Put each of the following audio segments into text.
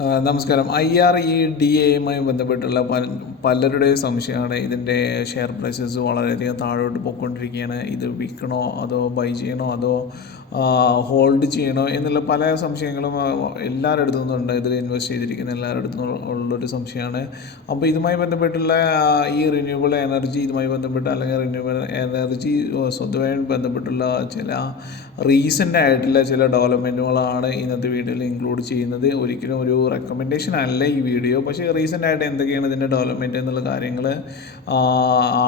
നമസ്കാരം. IREDA ബന്ധപ്പെട്ടുള്ള പലരുടെയും സംശയമാണ്. ഇതിൻ്റെ ഷെയർ പ്രൈസസ് വളരെയധികം താഴോട്ട് പോയിക്കൊണ്ടിരിക്കുകയാണ്. ഇത് വിൽക്കണോ അതോ ബൈ ചെയ്യണോ അതോ ഹോൾഡ് ചെയ്യണോ എന്നുള്ള പല സംശയങ്ങളും എല്ലാവരുടെ അടുത്തു നിന്നുണ്ട്. ഇതിൽ ഇൻവെസ്റ്റ് ചെയ്തിരിക്കുന്ന എല്ലാവരുടെ അടുത്തും ഉള്ളൊരു സംശയമാണ്. അപ്പോൾ ഇതുമായി ബന്ധപ്പെട്ടുള്ള ഈ റിന്യൂവബിൾ എനർജി ഇതുമായി ബന്ധപ്പെട്ട് അല്ലെങ്കിൽ റിന്യൂവബിൾ എനർജി സ്വന്തമായി ബന്ധപ്പെട്ടുള്ള ചില റീസെൻ്റ് ആയിട്ടുള്ള ചില ഡെവലപ്മെൻറ്റുകളാണ് ഇന്നത്തെ വീഡിയോയിൽ ഇൻക്ലൂഡ് ചെയ്യുന്നത്. ഒരിക്കലും ഒരു റെക്കമെൻഡേഷൻ അല്ല ഈ വീഡിയോ, പക്ഷേ റീസെൻ്റ് ആയിട്ട് എന്തൊക്കെയാണ് ഇതിൻ്റെ ഡെവലപ്മെൻറ്റ് എന്നുള്ള കാര്യങ്ങൾ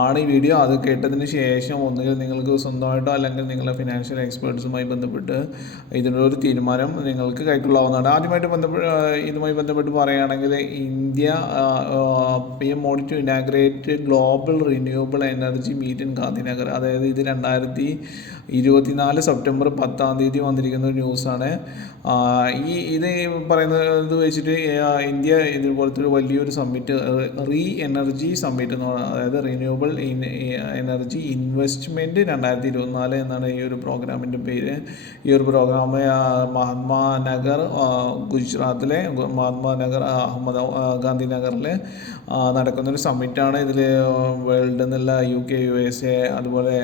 ആണ് ഈ വീഡിയോ. അത് കേട്ടതിന് ശേഷം ഒന്നുകിൽ നിങ്ങൾക്ക് സ്വന്തമായിട്ടോ അല്ലെങ്കിൽ നിങ്ങളുടെ ഫിനാൻഷ്യൽ എക്സ്പേർട്സുമായി ബന്ധപ്പെട്ട് ഇതിനൊരു തീരുമാനം നിങ്ങൾക്ക് കൈക്കൊള്ളാവുന്നതാണ്. ഇതുമായി ബന്ധപ്പെട്ട് പറയുകയാണെങ്കിൽ India PM Modi to inaugurate global renewable energy meet in Gandhinagar. അതായത് ഇത് 2024 സെപ്റ്റംബർ 10 വന്നിരിക്കുന്ന ഒരു ന്യൂസാണ്. ഇത് പറയുന്നത് വെച്ചിട്ട് ഇന്ത്യ ഇതുപോലത്തെ ഒരു വലിയൊരു സമ്മിറ്റ് എനർജി സമ്മിറ്റ് എന്ന് പറയുന്നത്, അതായത് റിന്യൂവബിൾ എനർജി ഇൻവെസ്റ്റ്മെൻറ്റ് 2024 എന്നാണ് ഈ ഒരു പ്രോഗ്രാമിൻ്റെ പേര്. ഈ ഒരു പ്രോഗ്രാം മഹാത്മാനഗർ ഗുജറാത്തിലെ മഹാത്മാനഗർ ഗാന്ധിനഗറിൽ നടക്കുന്നൊരു സമ്മിറ്റാണ്. ഇതിൽ വേൾഡിൽ നിന്നുള്ള UK, USA അതുപോലെ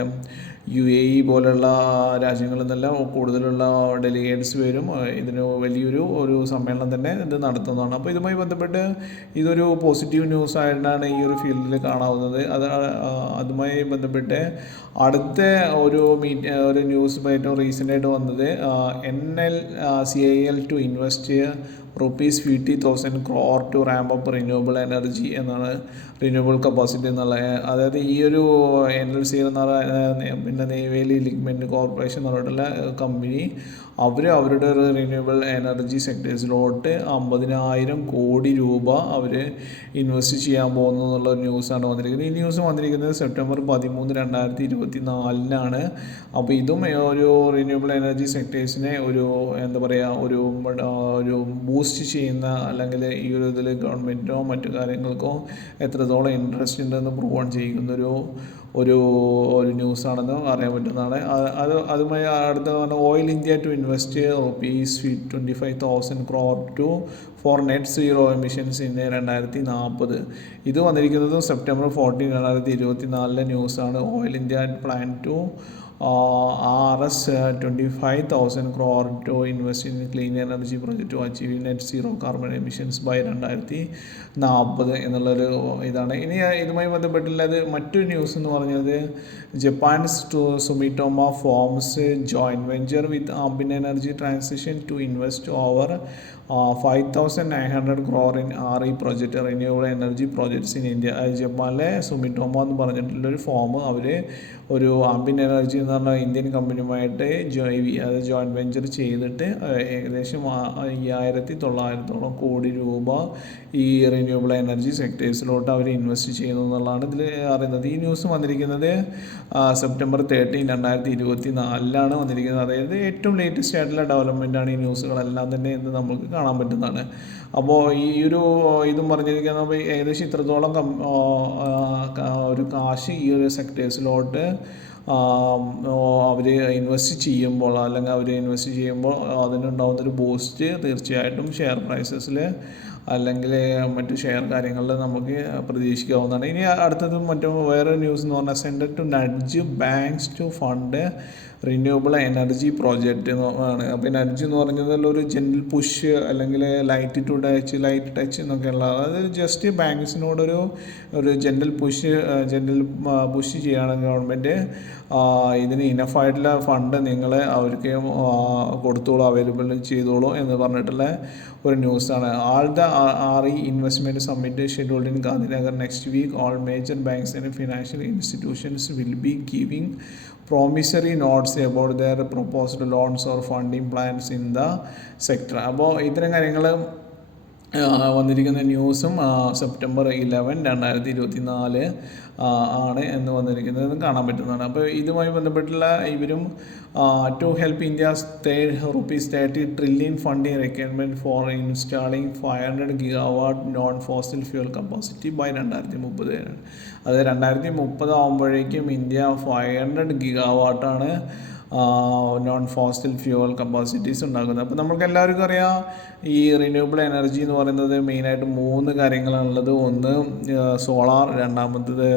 UAE പോലുള്ള രാജ്യങ്ങളിൽ നിന്നെല്ലാം കൂടുതലുള്ള ഡെലിഗേറ്റ്സ് വരും. ഇതിന് വലിയൊരു സമ്മേളനം തന്നെ ഇത് നടത്തുന്നതാണ്. അപ്പോൾ ഇതുമായി ബന്ധപ്പെട്ട് ഇതൊരു പോസിറ്റീവ് ന്യൂസ് ആയിട്ടാണ് ഈ ഒരു ഫീൽഡിൽ കാണാവുന്നത്. അതുമായി ബന്ധപ്പെട്ട് അടുത്ത ഒരു ന്യൂസ് ഏറ്റവും റീസെൻ്റായിട്ട് വന്നത് NLCIL to invest ₹50,000 crore to ramp up renewable energy എന്നാണ്, റിന്യൂവബിൾ കപ്പാസിറ്റി എന്നുള്ളത്. അതായത് ഈ ഒരു NLCIL എന്ന് പറയുന്ന പിന്നെ നെയ്വേലി ലിഗ്മെൻറ്റ് കോർപ്പറേഷൻ എന്ന് പറഞ്ഞിട്ടുള്ള കമ്പനി അവരുടെ ഒരു റിന്യൂവബിൾ എനർജി സെക്ടേഴ്സിലോട്ട് 50,000 കോടി രൂപ അവർ ഇൻവെസ്റ്റ് ചെയ്യാൻ പോകുന്നു എന്നുള്ള ഒരു ന്യൂസാണ് വന്നിരിക്കുന്നത്. ഈ ന്യൂസ് വന്നിരിക്കുന്നത് സെപ്റ്റംബർ 13, 2024 അപ്പോൾ ഇതും ഒരു റിന്യൂവബിൾ എനർജി സെക്ടേഴ്സിനെ ഒരു ബൂസ്റ്റ് ചെയ്യുന്ന, അല്ലെങ്കിൽ ഈ ഒരു ഇതിൽ ഗവൺമെൻറ്റോ മറ്റു കാര്യങ്ങൾക്കോ എത്രത്തോളം ഇൻട്രസ്റ്റ് ഉണ്ടെന്ന് പ്രൂവ് ഓൺ ചെയ്യുന്ന ഒരു ന്യൂസാണെന്ന് അറിയാൻ പറ്റുന്നതാണ്. അതുമായി അടുത്ത oil India to invest ₹25,000 crore for net zero emissions in 2040. ഇത് വന്നിരിക്കുന്നത് സെപ്റ്റംബർ 14, 2024 ന്യൂസാണ്. Oil India plan to ₹25,000 crore to invest in clean energy project to achieve net zero carbon emissions by 2040 എന്നുള്ളൊരു ഇതാണ്. ഇനി ഇതുമായി ബന്ധപ്പെട്ടുള്ളത് മറ്റൊരു ന്യൂസ് എന്ന് പറഞ്ഞത് Japan Sumitomo forms joint venture with Ampin energy transition to invest over 5,900 crore in RE project renewable energy projects in India. ജപ്പാനിലെ Sumitomo എന്ന് പറഞ്ഞിട്ടുള്ളൊരു ഫോം ഒരു അംബിൻ എനർജി എന്ന് പറഞ്ഞ ഇന്ത്യൻ കമ്പനിയുമായിട്ട് ജോയിൻറ്റ് വെഞ്ചർ ചെയ്തിട്ട് ഏകദേശം 5,900 കോടി രൂപ ഈ റിന്യൂവബിൾ എനർജി സെക്ടേഴ്സിലോട്ട് അവർ ഇൻവെസ്റ്റ് ചെയ്യുന്നു എന്നുള്ളതാണ് ഇതിൽ അറിയുന്നത്. ഈ ന്യൂസ് വന്നിരിക്കുന്നത് സെപ്റ്റംബർ 13, 2024 വന്നിരിക്കുന്നത്. അതായത് ഏറ്റവും ലേറ്റസ്റ്റ് ആയിട്ടുള്ള ഡെവലപ്മെൻറ്റാണ് ഈ ന്യൂസുകളെല്ലാം തന്നെ എന്ന് നമുക്ക് കാണാൻ പറ്റുന്നതാണ്. അപ്പോൾ ഇതും പറഞ്ഞിരിക്കുന്നത് ഏകദേശം ഇത്രത്തോളം ഒരു കാശ് ഈ ഒരു സെക്ടേഴ്സിലോട്ട് അവർ ഇൻവെസ്റ്റ് ചെയ്യുമ്പോൾ അതിനുണ്ടാകുന്നൊരു ബൂസ്റ്റ് തീർച്ചയായിട്ടും ഷെയർ പ്രൈസസിൽ അല്ലെങ്കിൽ മറ്റു ഷെയർ കാര്യങ്ങളിൽ നമുക്ക് പ്രതീക്ഷിക്കാവുന്നതാണ്. ഇനി അടുത്തത് വേറെ ന്യൂസ് എന്ന് പറഞ്ഞാൽ centre to nudge banks to fund renewable energy project ആണ്. അപ്പോൾ നഡ്ജ് എന്ന് പറഞ്ഞതിൽ ഒരു ജെൻറ്റിൽ പുഷ് അല്ലെങ്കിൽ ലൈറ്റ് ടച്ച് എന്നൊക്കെയുള്ള, അതായത് ജസ്റ്റ് ബാങ്ക്സിനോടൊരു ജെൻറ്റിൽ പുഷ് ചെയ്യുകയാണ് ഗവൺമെൻറ്. ഇതിന് ഇനഫായിട്ടുള്ള ഫണ്ട് നിങ്ങൾ അവർക്ക് കൊടുത്തോളൂ, അവൈലബിൾ ചെയ്തോളൂ എന്ന് പറഞ്ഞിട്ടുള്ള ഒരു ന്യൂസാണ്. RE investment summit scheduled in Gandhinagar next week. All major banks and financial institutions will be giving promissory notes about their proposed loans or funding plans in the sector. അപ്പോൾ ഇത്തരം കാര്യങ്ങൾ വന്നിരിക്കുന്ന ന്യൂസും സെപ്റ്റംബർ 11, 2024 ആണ് എന്ന് വന്നിരിക്കുന്നത് കാണാൻ പറ്റുന്നതാണ്. അപ്പോൾ ഇതുമായി ബന്ധപ്പെട്ടുള്ള ഇവരും to help India's ₹30 trillion funding requirement for installing 500 GW non fossil fuel capacity by 2030. അത് 2030 ആകുമ്പോഴേക്കും India 500 GW non fossil fuel capacities ഉണ്ടാക്കുന്നത്. അപ്പോൾ നമുക്ക് എല്ലാവർക്കും അറിയാം ഈ റിന്യൂവബിൾ എനർജി എന്ന് പറയുന്നത് മെയിനായിട്ട് 3 കാര്യങ്ങളാണുള്ളത്. ഒന്ന് സോളാർ, രണ്ടാമത്തത്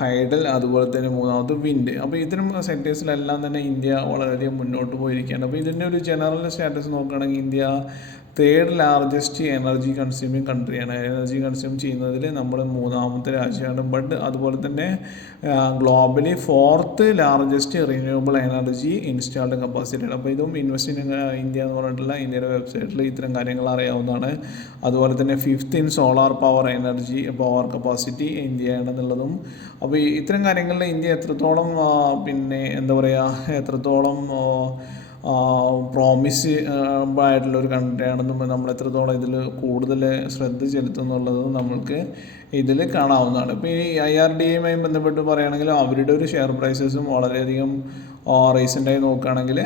ഹൈഡൽ, അതുപോലെ തന്നെ മൂന്നാമത് വിൻഡ്. അപ്പോൾ ഇത്തരം സെക്ടേഴ്സിലെല്ലാം തന്നെ ഇന്ത്യ വളരെയധികം മുന്നോട്ട് പോയിരിക്കുകയാണ്. അപ്പോൾ ഇതിൻ്റെ ഒരു ജനറൽ സ്റ്റാറ്റസ് നോക്കുകയാണെങ്കിൽ India 3rd largest energy consuming കൺട്രിയാണ്. എനർജി കൺസ്യൂം ചെയ്യുന്നതിൽ നമ്മൾ 3ാമത്തെ രാജ്യമാണ്. ബട്ട് അതുപോലെ തന്നെ globally 4th largest renewable energy installed കപ്പാസിറ്റിയാണ്. അപ്പോൾ ഇതും ഇൻവെസ്റ്റ് ഇൻ ഇന്ത്യ എന്ന് പറഞ്ഞിട്ടുള്ള ഇന്ത്യയുടെ വെബ്സൈറ്റിൽ ഇത്തരം കാര്യങ്ങൾ അറിയാവുന്നതാണ്. അതുപോലെ തന്നെ 5th in solar power capacity ഇന്ത്യയാണെന്നുള്ളതും. അപ്പോൾ ഇത്തരം കാര്യങ്ങളിൽ ഇന്ത്യ എത്രത്തോളം എന്താ പറയുക, എത്രത്തോളം പ്രോമിസ് ആയിട്ടുള്ളൊരു കൺട്രിയാണെന്നും നമ്മൾ എത്രത്തോളം ഇതിൽ കൂടുതൽ ശ്രദ്ധ ചെലുത്തുന്നുള്ളതും നമ്മൾക്ക് ഇതിൽ കാണാവുന്നതാണ്. ഇപ്പോൾ ഈ IRDAയുമായി ബന്ധപ്പെട്ട് പറയുകയാണെങ്കിൽ അവരുടെ ഒരു ഷെയർ പ്രൈസസും വളരെയധികം റീസെൻ്റായി നോക്കുകയാണെങ്കിൽ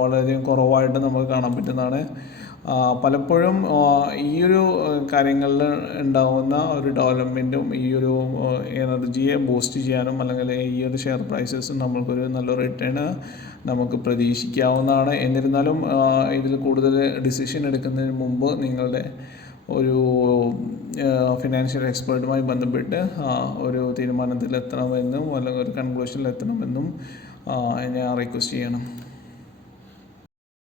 വളരെയധികം കുറവായിട്ട് നമുക്ക് കാണാൻ പറ്റുന്നതാണ്. പലപ്പോഴും ഈ ഒരു കാര്യങ്ങളിൽ ഉണ്ടാകുന്ന ഒരു ഡെവലപ്മെൻറ്റും ഈ ഒരു എനർജിയെ ബൂസ്റ്റ് ചെയ്യാനും അല്ലെങ്കിൽ ഈ ഒരു ഷെയർ പ്രൈസസും നമ്മൾക്കൊരു നല്ല റിട്ടേൺ നമുക്ക് പ്രതീക്ഷിക്കാവുന്നതാണ്. എന്നിരുന്നാലും ഇതിൽ കൂടുതൽ ഡിസിഷൻ എടുക്കുന്നതിന് മുമ്പ് നിങ്ങളുടെ ഒരു ഫിനാൻഷ്യൽ എക്സ്പേർട്ടുമായി ബന്ധപ്പെട്ട് ഒരു തീരുമാനത്തിലെത്തണമെന്നും അല്ലെങ്കിൽ ഒരു കൺക്ലൂഷനിലെത്തണമെന്നും ഞാൻ റിക്വസ്റ്റ് ചെയ്യണം.